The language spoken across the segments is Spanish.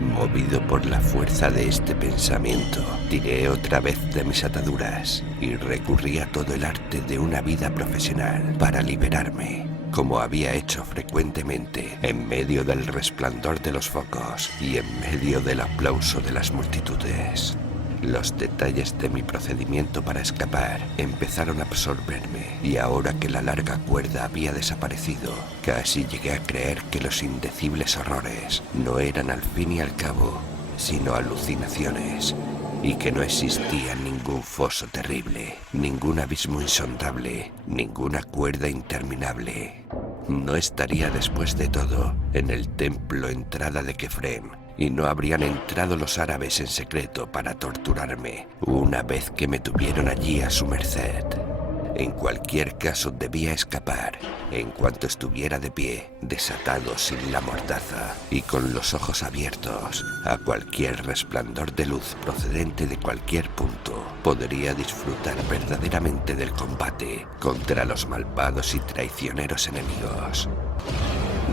Movido por la fuerza de este pensamiento, tiré otra vez de mis ataduras y recurrí a todo el arte de una vida profesional para liberarme, como había hecho frecuentemente en medio del resplandor de los focos y en medio del aplauso de las multitudes. Los detalles de mi procedimiento para escapar empezaron a absorberme, y ahora que la larga cuerda había desaparecido, casi llegué a creer que los indecibles horrores no eran al fin y al cabo sino alucinaciones, y que no existía ningún foso terrible, ningún abismo insondable, ninguna cuerda interminable. No estaría después de todo en el templo entrada de Kefren, y no habrían entrado los árabes en secreto para torturarme una vez que me tuvieron allí a su merced. En cualquier caso debía escapar en cuanto estuviera de pie, desatado sin la mordaza y con los ojos abiertos a cualquier resplandor de luz procedente de cualquier punto. Podría disfrutar verdaderamente del combate contra los malvados y traicioneros enemigos.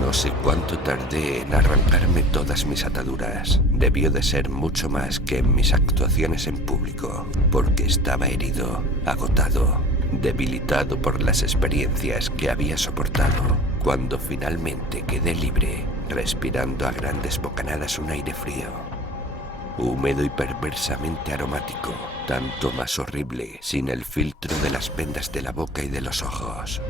No sé cuánto tardé en arrancarme todas mis ataduras. Debió de ser mucho más que en mis actuaciones en público, porque estaba herido, agotado, debilitado por las experiencias que había soportado. Cuando finalmente quedé libre, respirando a grandes bocanadas un aire frío, húmedo y perversamente aromático, tanto más horrible sin el filtro de las vendas de la boca y de los ojos.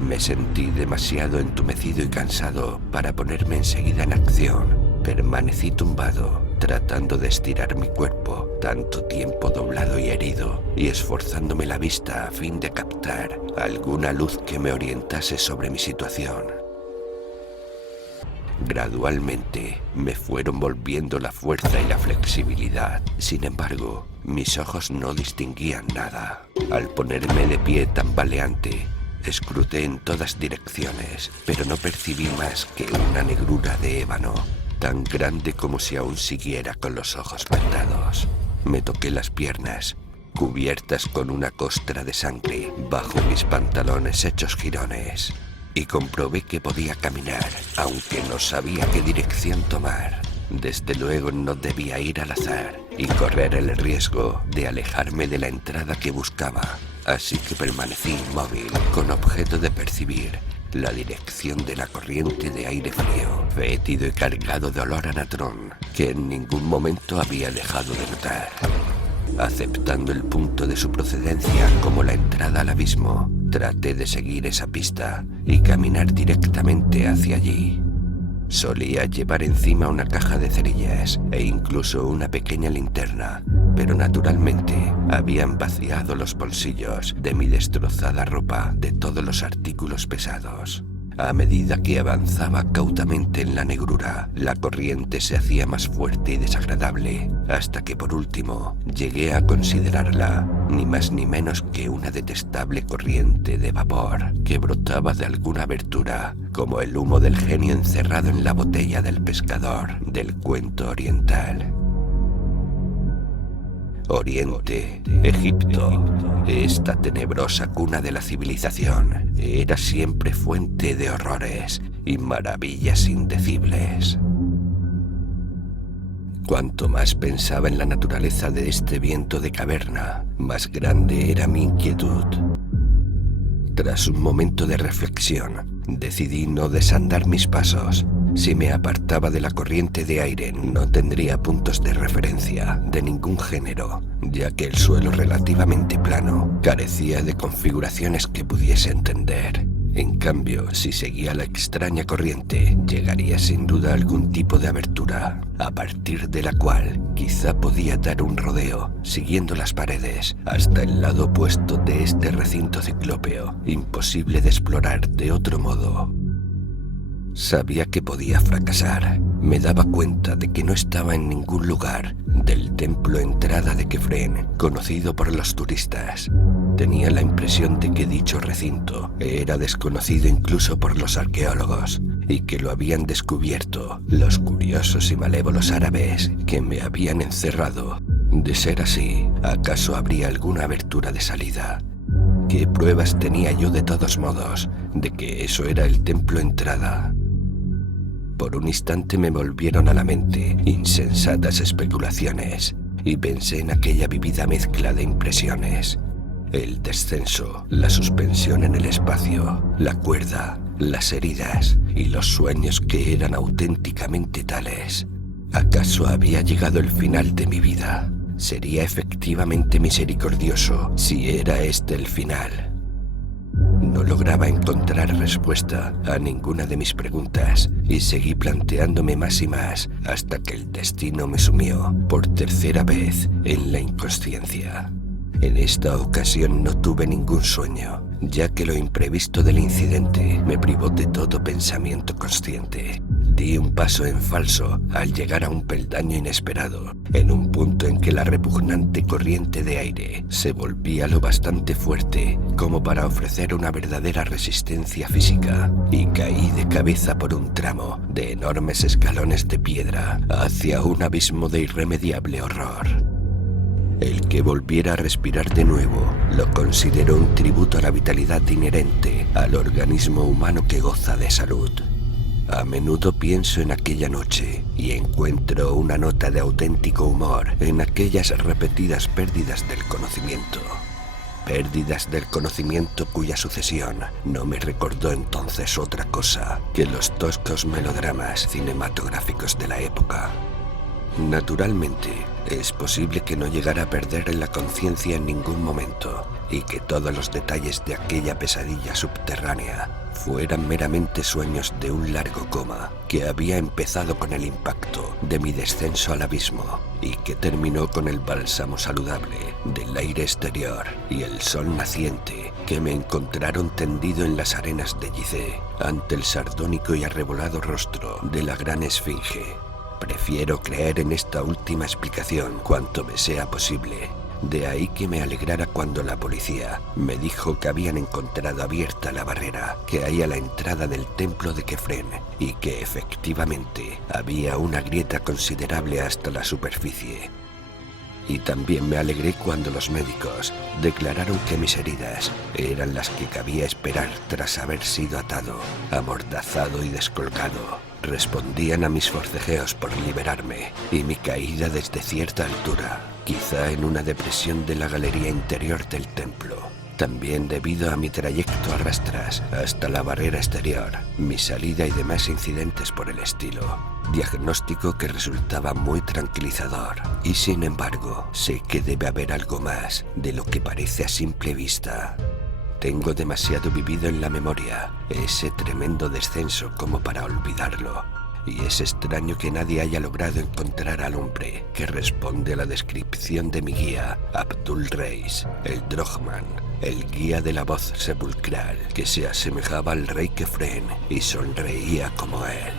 Me sentí demasiado entumecido y cansado para ponerme enseguida en acción. Permanecí tumbado, tratando de estirar mi cuerpo, tanto tiempo doblado y herido, y esforzándome la vista a fin de captar alguna luz que me orientase sobre mi situación. Gradualmente me fueron volviendo la fuerza y la flexibilidad. Sin embargo, mis ojos no distinguían nada. Al ponerme de pie tambaleante, escruté en todas direcciones, pero no percibí más que una negrura de ébano, tan grande como si aún siguiera con los ojos vendados. Me toqué las piernas, cubiertas con una costra de sangre, bajo mis pantalones hechos jirones, y comprobé que podía caminar, aunque no sabía qué dirección tomar. Desde luego no debía ir al azar y correr el riesgo de alejarme de la entrada que buscaba. Así que permanecí inmóvil, con objeto de percibir la dirección de la corriente de aire frío, fétido y cargado de olor a natrón, que en ningún momento había dejado de notar. Aceptando el punto de su procedencia como la entrada al abismo, traté de seguir esa pista y caminar directamente hacia allí. Solía llevar encima una caja de cerillas e incluso una pequeña linterna, pero naturalmente habían vaciado los bolsillos de mi destrozada ropa de todos los artículos pesados. A medida que avanzaba cautamente en la negrura, la corriente se hacía más fuerte y desagradable, hasta que por último llegué a considerarla ni más ni menos que una detestable corriente de vapor que brotaba de alguna abertura, como el humo del genio encerrado en la botella del pescador del cuento oriental. Oriente, Egipto, esta tenebrosa cuna de la civilización, era siempre fuente de horrores y maravillas indecibles. Cuanto más pensaba en la naturaleza de este viento de caverna, más grande era mi inquietud. Tras un momento de reflexión, decidí no desandar mis pasos. Si me apartaba de la corriente de aire, no tendría puntos de referencia de ningún género, ya que el suelo relativamente plano carecía de configuraciones que pudiese entender. En cambio, si seguía la extraña corriente, llegaría sin duda a algún tipo de abertura, a partir de la cual quizá podía dar un rodeo, siguiendo las paredes, hasta el lado opuesto de este recinto ciclópeo, imposible de explorar de otro modo. Sabía que podía fracasar. Me daba cuenta de que no estaba en ningún lugar del templo entrada de Kefren, conocido por los turistas. Tenía la impresión de que dicho recinto era desconocido incluso por los arqueólogos, y que lo habían descubierto los curiosos y malévolos árabes que me habían encerrado. De ser así, ¿acaso habría alguna abertura de salida? ¿Qué pruebas tenía yo de todos modos de que eso era el templo entrada? Por un instante me volvieron a la mente insensatas especulaciones y pensé en aquella vivida mezcla de impresiones. El descenso, la suspensión en el espacio, la cuerda, las heridas y los sueños que eran auténticamente tales. ¿Acaso había llegado el final de mi vida? ¿Sería efectivamente misericordioso si era este el final? No lograba encontrar respuesta a ninguna de mis preguntas y seguí planteándome más y más hasta que el destino me sumió por tercera vez en la inconsciencia. En esta ocasión no tuve ningún sueño, ya que lo imprevisto del incidente me privó de todo pensamiento consciente. Di un paso en falso al llegar a un peldaño inesperado, en un punto en que la repugnante corriente de aire se volvía lo bastante fuerte como para ofrecer una verdadera resistencia física, y caí de cabeza por un tramo de enormes escalones de piedra hacia un abismo de irremediable horror. El que volviera a respirar de nuevo lo considero un tributo a la vitalidad inherente al organismo humano que goza de salud. A menudo pienso en aquella noche y encuentro una nota de auténtico humor en aquellas repetidas pérdidas del conocimiento. Pérdidas del conocimiento cuya sucesión no me recordó entonces otra cosa que los toscos melodramas cinematográficos de la época. Naturalmente, es posible que no llegara a perder la conciencia en ningún momento y que todos los detalles de aquella pesadilla subterránea fueran meramente sueños de un largo coma que había empezado con el impacto de mi descenso al abismo y que terminó con el bálsamo saludable del aire exterior y el sol naciente que me encontraron tendido en las arenas de Gizeh ante el sardónico y arrebolado rostro de la gran esfinge. Prefiero creer en esta última explicación cuanto me sea posible. De ahí que me alegrara cuando la policía me dijo que habían encontrado abierta la barrera que hay a la entrada del templo de Kefren y que efectivamente había una grieta considerable hasta la superficie. Y también me alegré cuando los médicos declararon que mis heridas eran las que cabía esperar tras haber sido atado, amordazado y descolgado. Respondían a mis forcejeos por liberarme y mi caída desde cierta altura, quizá en una depresión de la galería interior del templo. También debido a mi trayecto a rastras hasta la barrera exterior, mi salida y demás incidentes por el estilo. Diagnóstico que resultaba muy tranquilizador y sin embargo sé que debe haber algo más de lo que parece a simple vista. Tengo demasiado vivido en la memoria ese tremendo descenso como para olvidarlo, y es extraño que nadie haya logrado encontrar al hombre que responde a la descripción de mi guía, Abdul Reis, el Drogman, el guía de la voz sepulcral que se asemejaba al rey Kefren y sonreía como él.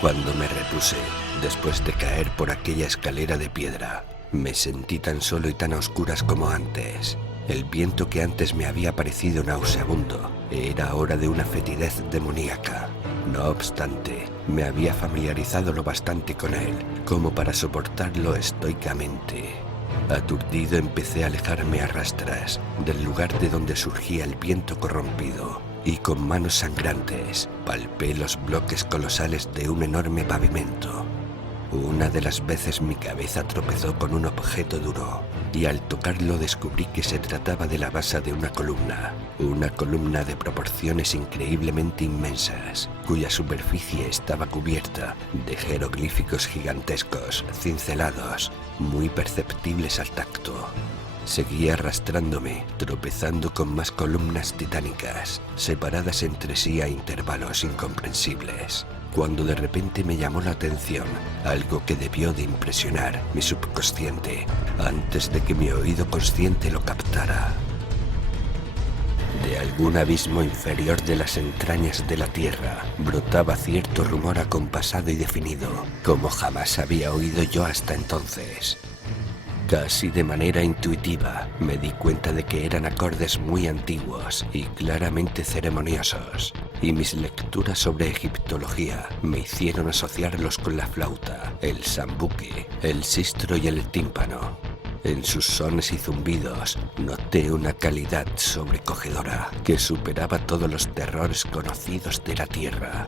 Cuando me repuse, después de caer por aquella escalera de piedra, me sentí tan solo y tan a oscuras como antes. El viento que antes me había parecido nauseabundo era ahora de una fetidez demoníaca. No obstante, me había familiarizado lo bastante con él como para soportarlo estoicamente. Aturdido empecé a alejarme a rastras del lugar de donde surgía el viento corrompido y con manos sangrantes palpé los bloques colosales de un enorme pavimento. Una de las veces mi cabeza tropezó con un objeto duro y al tocarlo descubrí que se trataba de la base de una columna de proporciones increíblemente inmensas, cuya superficie estaba cubierta de jeroglíficos gigantescos, cincelados, muy perceptibles al tacto. Seguí arrastrándome, tropezando con más columnas titánicas, separadas entre sí a intervalos incomprensibles, cuando de repente me llamó la atención algo que debió de impresionar mi subconsciente antes de que mi oído consciente lo captara. De algún abismo inferior de las entrañas de la tierra brotaba cierto rumor acompasado y definido, como jamás había oído yo hasta entonces. Casi de manera intuitiva me di cuenta de que eran acordes muy antiguos y claramente ceremoniosos, y mis lecturas sobre egiptología me hicieron asociarlos con la flauta, el sambuque, el sistro y el tímpano. En sus sones y zumbidos noté una calidad sobrecogedora que superaba todos los terrores conocidos de la tierra.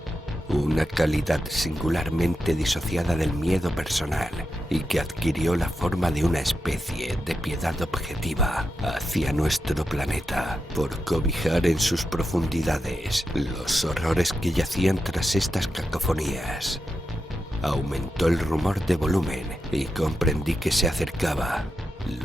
una calidad singularmente disociada del miedo personal y que adquirió la forma de una especie de piedad objetiva hacia nuestro planeta por cobijar en sus profundidades los horrores que yacían tras estas cacofonías. Aumentó el rumor de volumen y comprendí que se acercaba.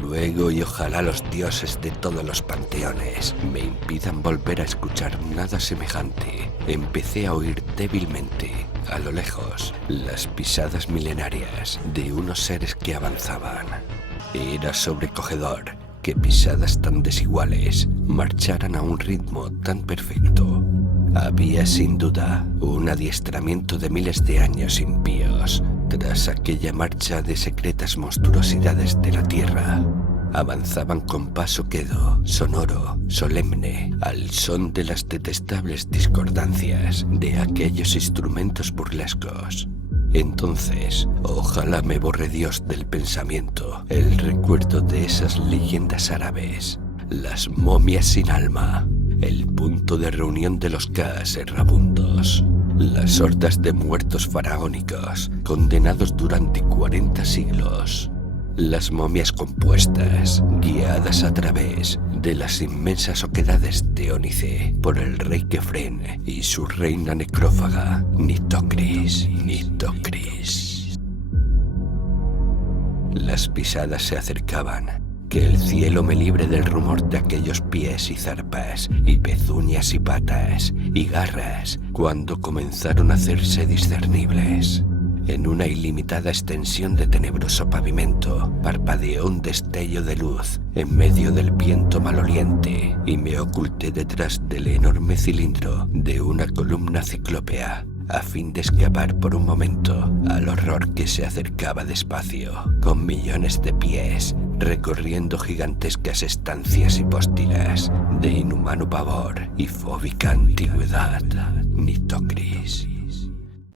Luego, y ojalá los dioses de todos los panteones me impidan volver a escuchar nada semejante, empecé a oír débilmente, a lo lejos, las pisadas milenarias de unos seres que avanzaban. Era sobrecogedor que pisadas tan desiguales marcharan a un ritmo tan perfecto. Había sin duda un adiestramiento de miles de años impíos tras aquella marcha de secretas monstruosidades de la tierra. Avanzaban con paso quedo, sonoro, solemne, al son de las detestables discordancias de aquellos instrumentos burlescos. Entonces, ojalá me borre Dios del pensamiento el recuerdo de esas leyendas árabes, las momias sin alma, el punto de reunión de los Kas errabundos, las hordas de muertos faraónicos condenados durante 40 siglos, las momias compuestas, guiadas a través de las inmensas oquedades de Ónice por el rey Kefren y su reina necrófaga, Nitocris. Las pisadas se acercaban. Que el cielo me libre del rumor de aquellos pies y zarpas, y pezuñas y patas, y garras, cuando comenzaron a hacerse discernibles. En una ilimitada extensión de tenebroso pavimento, parpadeó un destello de luz en medio del viento maloliente, y me oculté detrás del enorme cilindro de una columna ciclópea, a fin de escapar por un momento al horror que se acercaba despacio, con millones de pies, recorriendo gigantescas estancias hipóstilas de inhumano pavor y fóbica antigüedad. Nitocris.